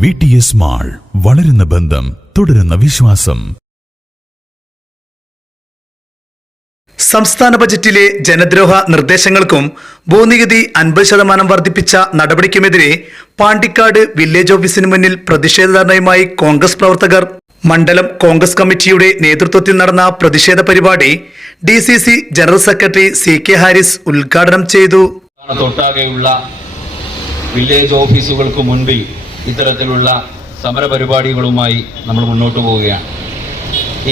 V T S mall വളരുന്ന ബന്ധം തുടരുന്ന വിശ്വാസം. സംസ്ഥാന ബജറ്റിലെ ജനദ്രോഹ നിർദ്ദേശങ്ങൾക്കും ഭൂനികുതി അൻപത് ശതമാനം വർദ്ധിപ്പിച്ച നടപടിക്കുമെതിരെ പാണ്ടിക്കാട് വില്ലേജ് ഓഫീസിന് മുന്നിൽ പ്രതിഷേധ ധർണയുമായി കോൺഗ്രസ് പ്രവർത്തകർ മണ്ഡലം കോൺഗ്രസ് കമ്മിറ്റിയുടെ നേതൃത്വത്തിൽ നടന്ന പ്രതിഷേധ പരിപാടി D C C general secretary C K Haris ഉദ്ഘാടനം ചെയ്തു. തൊട്ടാകെയുള്ള വില്ലേജ് ഓഫീസുകൾക്ക് മുൻപിൽ ഇത്തരത്തിലുള്ള സമരപരിപാടികളുമായി നമ്മൾ മുന്നോട്ട് പോവുകയാണ്.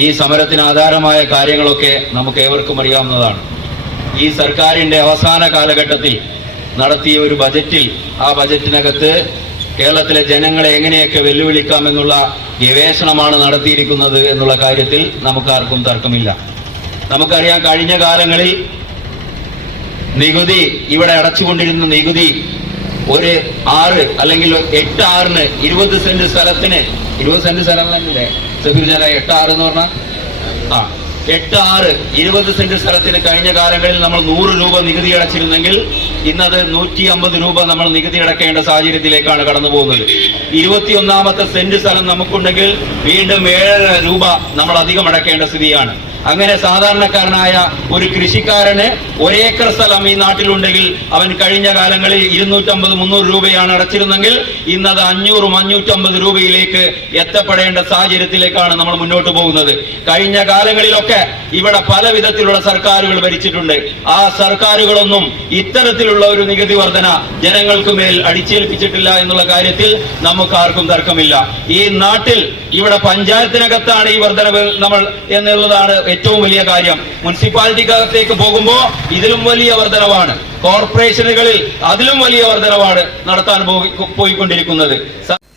ഈ സമരത്തിന് ആധാരമായ കാര്യങ്ങളൊക്കെ നമുക്ക് ഏവർക്കും അറിയാവുന്നതാണ്. ഈ സർക്കാരിന്റെ അവസാന കാലഘട്ടത്തിൽ നടത്തിയ ഒരു ബജറ്റിൽ ആ ബജറ്റിനകത്ത് കേരളത്തിലെ ജനങ്ങളെ എങ്ങനെയൊക്കെ വെല്ലുവിളിക്കാമെന്നുള്ള ഗവേഷണമാണ് നടത്തിയിരിക്കുന്നത് എന്നുള്ള കാര്യത്തിൽ നമുക്കാർക്കും തർക്കമില്ല. നമുക്കറിയാം കഴിഞ്ഞ കാലങ്ങളിൽ നികുതി ഇവിടെ അടച്ചുകൊണ്ടിരുന്ന നികുതി ഒരു ആറ് അല്ലെങ്കിൽ എട്ട് ആറിന് ഇരുപത് സെന്റ് സ്ഥലത്തിന് ഇരുപത് സെന്റ് സ്ഥലം തന്നെ എട്ട് ആറ് എന്ന് പറഞ്ഞാൽ ആ. എട്ട് ആറ് ഇരുപത് സെന്റ് സ്ഥലത്തിന് കഴിഞ്ഞ കാലങ്ങളിൽ നമ്മൾ നൂറ് രൂപ നികുതി അടച്ചിരുന്നെങ്കിൽ ഇന്നത് നൂറ്റി അമ്പത് രൂപ നമ്മൾ നികുതി അടക്കേണ്ട സാഹചര്യത്തിലേക്കാണ് കടന്നു പോകുന്നത്. ഇരുപത്തിയൊന്നാമത്തെ സെന്റ് സ്ഥലം നമുക്കുണ്ടെങ്കിൽ വീണ്ടും ഏഴര രൂപ നമ്മൾ അധികം അടക്കേണ്ട സ്ഥിതിയാണ്. അങ്ങനെ സാധാരണക്കാരനായ ഒരു കൃഷിക്കാരന് ഒരേക്കർ സ്ഥലം ഈ നാട്ടിലുണ്ടെങ്കിൽ അവൻ കഴിഞ്ഞ കാലങ്ങളിൽ ഇരുന്നൂറ്റമ്പത് മുന്നൂറ് രൂപയാണ് അടച്ചിരുന്നെങ്കിൽ ഇന്നത് അഞ്ഞൂറും അഞ്ഞൂറ്റമ്പത് രൂപയിലേക്ക് എത്തപ്പെടേണ്ട സാഹചര്യത്തിലേക്കാണ് നമ്മൾ മുന്നോട്ട് പോകുന്നത്. കഴിഞ്ഞ കാലങ്ങളിലൊക്കെ ഇവിടെ പല വിധത്തിലുള്ള സർക്കാരുകൾ ഭരിച്ചിട്ടുണ്ട്. ആ സർക്കാരുകളൊന്നും ഇത്തരത്തിലുള്ള ഒരു നികുതി വർധന ജനങ്ങൾക്ക് മേൽ അടിച്ചേൽപ്പിച്ചിട്ടില്ല എന്നുള്ള കാര്യത്തിൽ നമുക്ക് ആർക്കും തർക്കമില്ല. ഈ നാട്ടിൽ ഇവിടെ പഞ്ചായത്തിനകത്താണ് ഈ വർധനവ് നമ്മൾ എന്നുള്ളതാണ് ഏറ്റവും വലിയ കാര്യം. മുനിസിപ്പാലിറ്റിക്കകത്തേക്ക് പോകുമ്പോൾ ഇതിലും വലിയ വർധനവാണ്. കോർപ്പറേഷനുകളിൽ അതിലും വലിയ വർധനവാണ് നടത്താൻ പോയി- പോയിക്കൊണ്ടിരിക്കുന്നത്.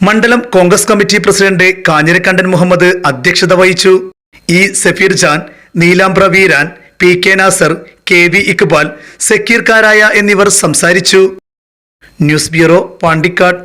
മണ്ഡലം കോൺഗ്രസ് കമ്മിറ്റി പ്രസിഡന്റ് കാഞ്ഞിരക്കണ്ടൻ മുഹമ്മദ് അധ്യക്ഷത വഹിച്ചു. E Safeer Jan Neelambra Veeran P K Nasar K V Iqbal Sakkir Karaya എന്നിവർ സംസാരിച്ചു. News bureau Pandikkad.